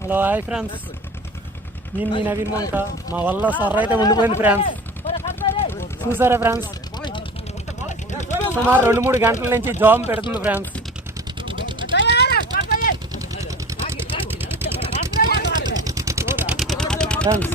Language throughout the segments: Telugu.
హలో హాయ్ ఫ్రెండ్స్ నేను మీ నవీన్ మంక మా వల్ల సర్ర అయితే ఉండిపోయింది ఫ్రెండ్స్ చూసారా ఫ్రెండ్స్ సుమారు రెండు మూడు గంటల నుంచి జాబ్ పెడుతుంది ఫ్రెండ్స్ ఫ్రెండ్స్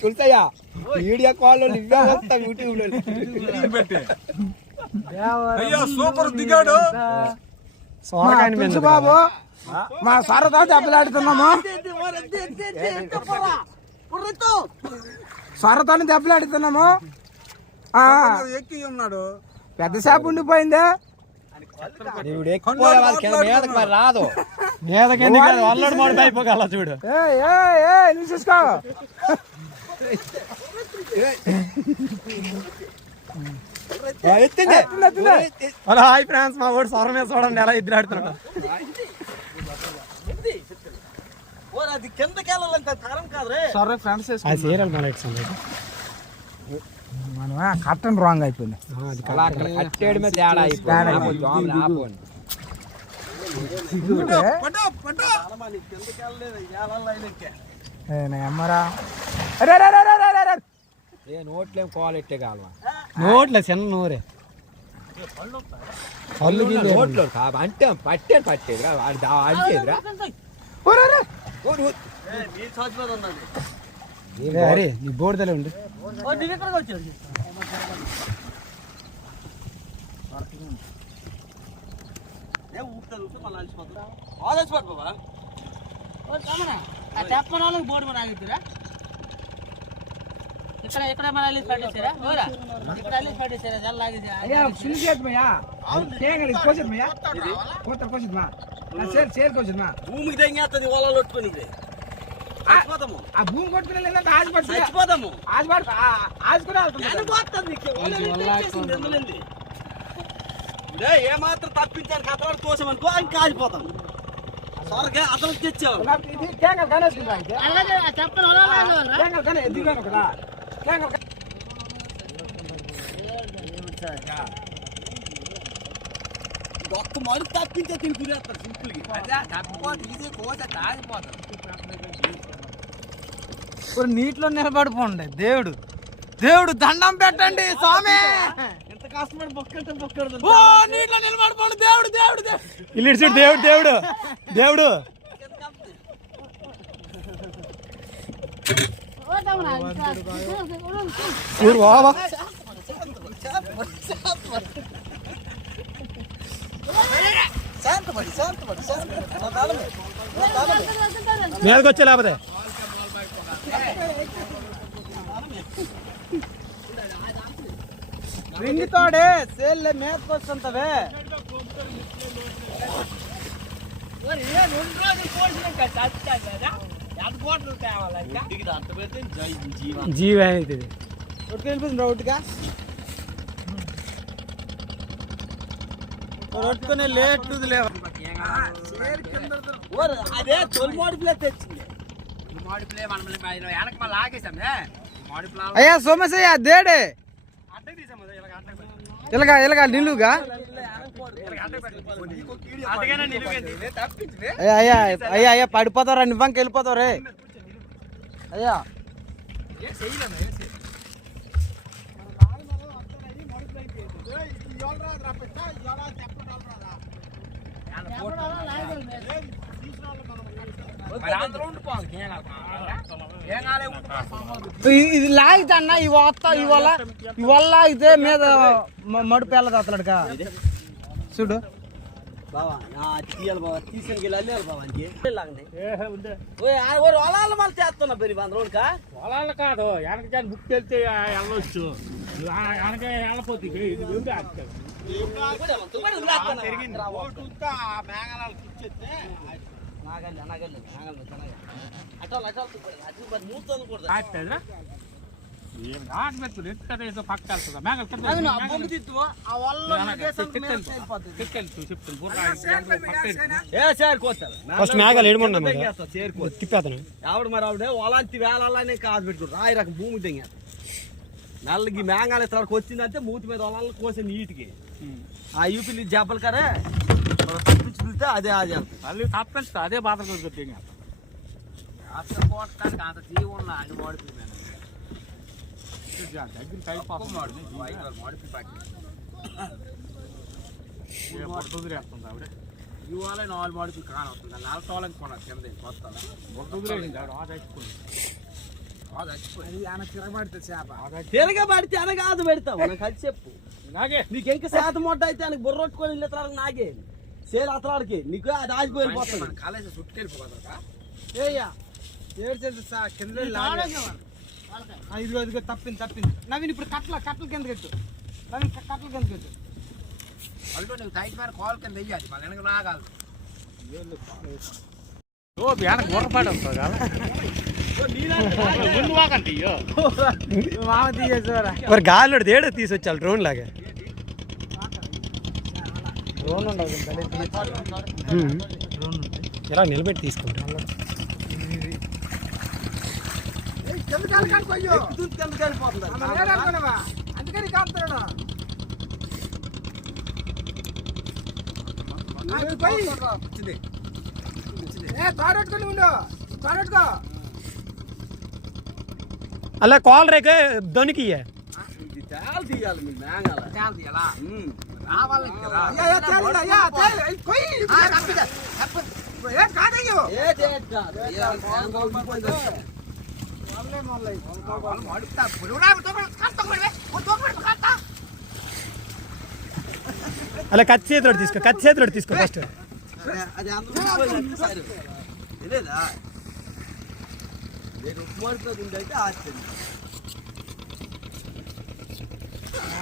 తులసయ్యా? వీడియో కాల్ ఇవే వస్తాం యూట్యూబ్లో అయ్యా సూపర్ దిగాడు. బాబు మా సరదా దెబ్బలాడుతున్నాము. సరదాని దెబ్బలాడుతున్నాము. ఆ, ఎక్కి ఉన్నాడు పెద్ద షాప్ ఉండిపోయిందే. రాదు. మీదకి ఎందుకు కాదు, అల్లడి మాడి అయిపోగల చూడు. ఏ ఏ ఏ నువ్వు చూసుకో. ఎత్తింది. హలో హాయ్ ఫ్రెండ్స్ మా వాడు సొర మీద చూడండి ఎలా ఇద్దరు ఆడుతున్నాడు అది కిందకి వెళ్ళాలంటే తరం కాదురే. సరే ఫ్రెండ్స్ అది సీరియల్ మన ఇట్స్ మనం కట్టన్ రాంగ్ అయిపోయింది. అలా అక్కడ కట్టేడు మీద తేడా అయిపోయింది. ఆపు, జాములు ఆపు. కిందకి వెళ్ళలేదు అమ్మరా. నోట్లేం క్వాలిటీ కావాలా నోట్లే చిన్న నోరే. పళ్ళు నోట్లో అంటే పట్టేది పట్టేది రా వాడు దా- అంటేదిరా అరే నీ బోర్డుదలే ఉండి. ఓ, నువ్వు ఇక్కడికి వచ్చావు ఏ ఊపుతుంది ఊపితే మళ్ళీ అలసిపోతుంది ఆలోచిపోదు బాబా. చెప్పని వాళ్ళకి బోర్డు కూడా ఆగిద్దురా ఇక్కడ ఇక్కడ మన వెళ్ళి పట్టేసారా ఓరా. ఇక్కడ వెళ్ళి పట్టేసారా జల్ల ఆగిద్ది అయ్యా సున్ని చేద్దామయ్యా తేగలి కోసేద్దామయ్యా కోత కోసేద్దామా నా సేల్ సేల్ కోసేద్దామా భూమికి తెంగేస్తుంది ఓలాలు కొట్టుకుని ఇప్పుడు. ఆ భూమి కొట్టుకునే లేదంటే ఆశకునే వెళ్తుంది చనిపోతుంది ఎందులేంది ఇదే ఏమాత్రం తప్పించాను కథవాడు కోసామనుకో అని కాలిపోతాం సొరకాయ ఒక్క మరి తప్పించే తిని కురేస్తారు సింపుల్ నీటిలో నిలబడిపోండి దేవుడు. దేవుడు దండం పెట్టండి స్వామి! ఎంత కష్టపడి బొక్కంటే బొక్కడు. ఓ నీటిలో నిలబడిపోండి దేవుడు దేవుడు దేవుడు. ఇల్లు చూడు దేవుడు దేవుడు దేవుడు. ఊరు బాబా శాంతపడి శాంతపడి శాంతపడి. నా తాళం మీద. నా తాళం. మీద. మీదకి వచ్చే లేకపోతే? దాంట్లో పెడితే జై జీవన్ జీవి అవుతుంది ఒట్టుకు వెళ్ళిపోతుంది రౌట్గా రొట్టుకునే లేట్ లేవు అదే తొలి మోడి ప్లేట్ తెచ్చింది అయ్యా సోమశయ్య దేడే ఇలాగా ఇలాగా నిలువుగా? అయ్యా అయ్యా అయ్యా పడిపోతారా నివ్వంకి వెళ్ళిపోతావు అయ్యా. ఇ- ఇది లాగితే అన్న ఈ వత్త ఇవాళ ఇవాళ లాగితే మీద మడుపు వెళ్ళదు అతలడుగా చూడు. బావా నా తీయాలి బావా తీసుకెళ్ళి వెళ్ళాలి బావా అంకి లాగండి ఓయ్ ఆ ఓ రోలాలు మళ్ళీ చేస్తున్నా బరి వంద రోజుకా పొలాలు కాదు వెనక జాని బుక్ వెళ్తే వెళ్ళొచ్చు. వెనక వెళ్ళపోతే ఇది ఉంది ఆపుతాడు. నాగల్లి నాగల్లి నాగల్లి అటోళ్ళు అటోళ్ళు అది మరి మూతలు కూడా ఆపుతాడురా? ఏం నాకు మెత్తు ఎక్కడ ఏదో పక్క వెళ్తుందా మేఘాలు ఫస్ట్ మేఘాలు చేరుకో తిప్పేతను ఆవిడ మరి ఆవిడ? ఒలాంటి వేళాలనే కాదు పెట్టుకుంటారు రాయి రకం భూమి తెంగా నల్లకి మేఘాలు ఇక్కడికి వచ్చిందంటే మూతి మీద ఒలాలను కోసే నీటికి. ఆ యూపీలు జబ్బలు కరే పిలితే అదే అదే అంత. మళ్ళీ తప్పేస్తా అదే బాధ కొడుతుంది పోవటానికి అంత తీయ ఉన్న దగ్గర ఆవిడ. ఇవాళ నాలుగు మోడిపి కానవుతుంది నాలుగు తోలని కొన్నాడు కింద కొత్త తిరగబడితే అనగాదు పెడతావు. నాకు అది చెప్పు. నాగే. నీకు ఇంకా శాతం మొట్ట అయితే ఆయనకు బుర్ర కొట్టుకొని వెళ్ళేతరాలకు నాగే. సేలు అతలాడికి. నీకు అది ఆగిపోయి వెళ్ళిపోతుంది కాలేజ్ చుట్టుకెళ్ళిపోతుందా ఏయ్యా. కింద ఇదిగో ఇదిగో తప్పింది తప్పింది. నవీన్ ఇప్పుడు కట్ల కట్టల కింద కట్టు. నవీన్ క- కట్టల కింద కట్టు. వాళ్ళు నువ్వు టైట్ మీద కాల్ కింద వెయ్యాలి. మళ్ళీ వెనక రాగాలి ఓ వెనక గుర్రపాటు వస్తుంది కదా ముందు వాకండి అయ్యో మామ తీసేసారా మరి గాలిలో తేడా తీసుకొచ్చాలి డ్రోన్ లాగా డ్రోన్ ఉండదు ఉమ్. ఇలా నిలబెట్టి తీసుకుంటాం. ఎక్కుతుంది కిందకి వెళ్ళిపోతుంది అందుకని కాపుతాడు తాడెట్టుకొని ఉండు తాడెట్టుకో అలా కాల్ రేక దొనికి ఇది తేలు తీయాలి మీ మేఘాల. చాలా తీయాలా? ఉమ్. రావాలి కదా. ఏ డేట్ కాదు. ఏ ఫ్యాన్ ఊగిపోయింది. అలా కత్తి చేతిలో తీసుకో కత్తి చేతిలో తీసుకో ఫస్ట్ నేను ఉప్పు మాడిపోతుంది అయితే ఆశ్చర్యం చెప్ప మూడు దగ్గరికి వెళ్తే ఆ చీరైతే అయిపోతుంది లేకపోతే తోసుకొని ఇద్దరు మీదకి అయితే మడుపు పట్టుకెళ్తున్నా మడుపు తప్పిపోయినా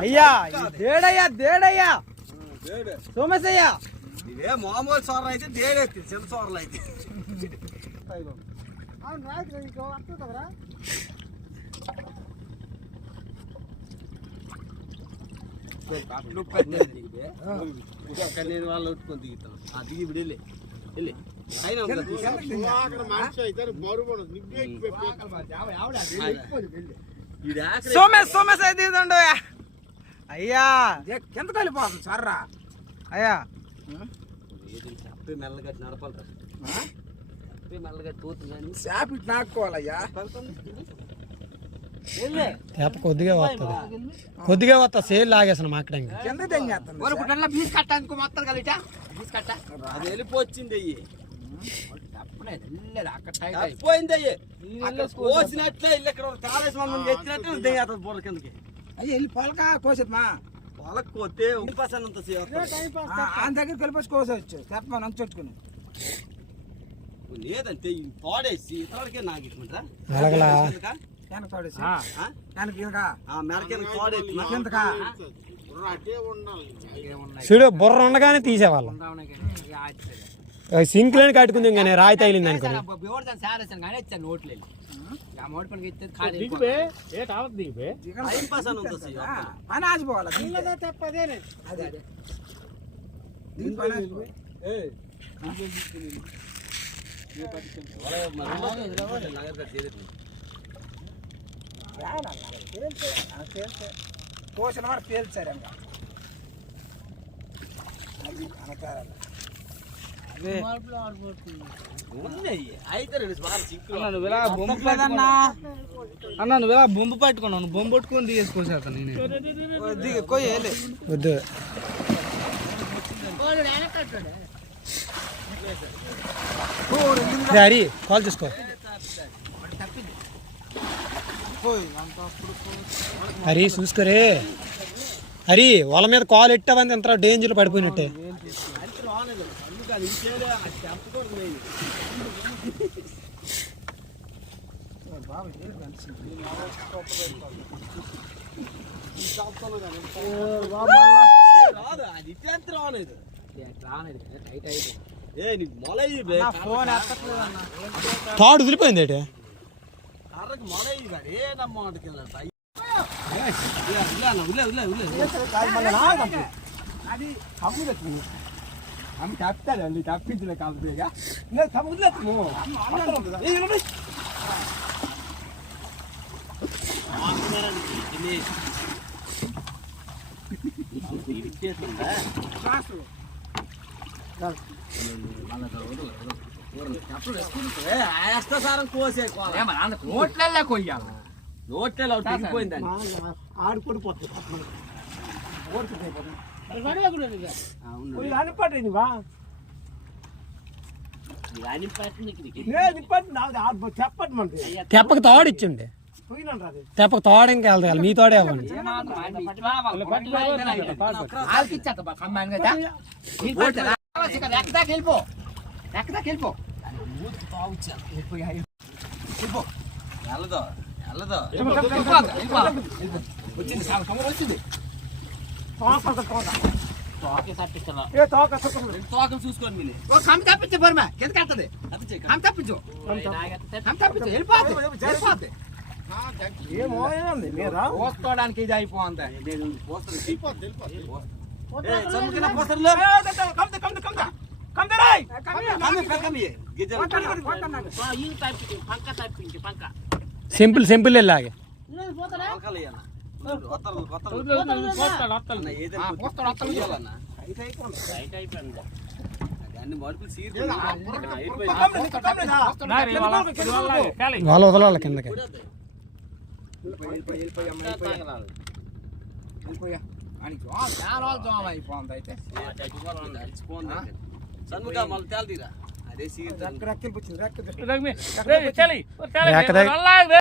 అయ్యా దేడయ్యా దేడయ్యా. సోమేశయ్యా. ఇవే మామూలు సోర్లు అయితే దేడెత్తి చిన్న సోర్లు అయితే అక్కడ నేను వాళ్ళు ఒట్టుకొని దిగుతాను ఆ దిగి ఇప్పుడు వెళ్ళి. వెళ్ళి. సోమేశ్ సోమేశ్ అయితే అయ్యా. కింద కలిపోతుంది సర్రా. అయ్యా. చెప్పి మెల్లగా నడపాలి. చెప్పి మెల్లగా తూతు కానీ చేప వెళ్ళే. చేప కొద్దిగా వస్తుంది కొద్దిగా వస్తా సేల్ లాగేసాను కింద ఇప్పుడు బీస్ కట్ట అనుకో మొత్తం కలిటా బీస్ కట్ట? అది వెళ్ళిపోచ్చింది అయ్యి. కోసినట్లే ఇల్లు ఇక్కడ కాలేజ్ మంది ఎత్తినట్టు దిగేస్తుంది బుర్ర కిందకి. అయ్యి వెళ్ళి పొలక అంత సేపు ఆయన దగ్గర కలిపేసి కోసేవచ్చు చెప్పమని అంచెట్టుకుని లేదంటే తోడేసి ఇతరులకే కిందకా చూడు బుర్ర ఉండగానే తీసేవాళ్ళం. సింక్ లేని కట్టుకుంది కానీ రాయి తగిలింది అనుకోని దిగిపోయి ఏ కావద్దు దిగిపోయి టైం పాస్ అని ఉంటుంది అసలు. పని ఆసిపోవాలి అదే అదే. దీని పని ఆసిపోయి ఎవరో మరి నగర కట్టి చేరేది. కోసిన వారు పేల్చారు ఇంకా. అది అనకారాలు ఉన్నాయి అయితే రెండు బాగా చిక్కులు నువ్వు ఇలా బొమ్మ అన్న నువ్వు ఇలా బొమ్మ పట్టుకున్నావు? బొమ్మ పట్టుకొని తీసుకోసేస్తాను నేను. వద్దు. హరి కాల్ చూసుకో. హరి చూసుకోరే హరి వాళ్ళ మీద కాల్ ఎట్టావంత ఎంత డేంజర్ పడిపోయినట్టే. రాదు అది ఇట్లా రాను ఇది ఏ నీకు మొల ఇయ్యి బే. ఫోన్ ఎత్తట్లేదన్న తాడు వదిలిపోయింది ఏంటి కర్రకి మొల ఇయ్యి బే. ఏ నమ్మ వాటికి వెళ్ళాలి. అయ్యి. ఉలే, ఉలే అన్న, ఉలే, ఉలే, ఉలే. ఆమె తప్పాడు తప్పించలే కాకపోతే ఇది. ఇది ఇచ్చేస్తుందా? ఏ, ఆస్త సారం కోసే కోల. నోట్లల్లో కొయ్యాలి నోట్లో ఒకటి తెగిపోయిందని తెప్పకి తాడు ఇచ్చిండి తెప్పకి తాడు ఇంకా వెళ్తాయి మీ తోడే వెళ్ళదు. వెళ్ళదు. వచ్చింది. వచ్చింది. తోకలు చూసుకోండి మీరు ఓ కమ్మ తప్పించు బర్మా కిందకి వెళ్తుంది అంత చేయి, కమ్మ తప్పించు కమ్మ తప్పించు వెళ్ళిపోద్ది వెళ్ళిపోద్ది పోసుకోవడానికి ఇది అయిపోతుంది నేను పోస్తాను, తీయిపోద్ది, వెళ్ళిపోద్ది. ఏ, చమ్ముకిన పోస్తారులే. కమ్మి, కమ్మి. గిజ్జలు. పంక తప్పించి పంక సింపుల్ సింపుల్ వెళ్ళాగే పలకాలు వాళ్ళ వదలాలి కిందకి. సన్ముఖ మళ్ళీ తేల్తీరా అదే సీరు ఎక్కడ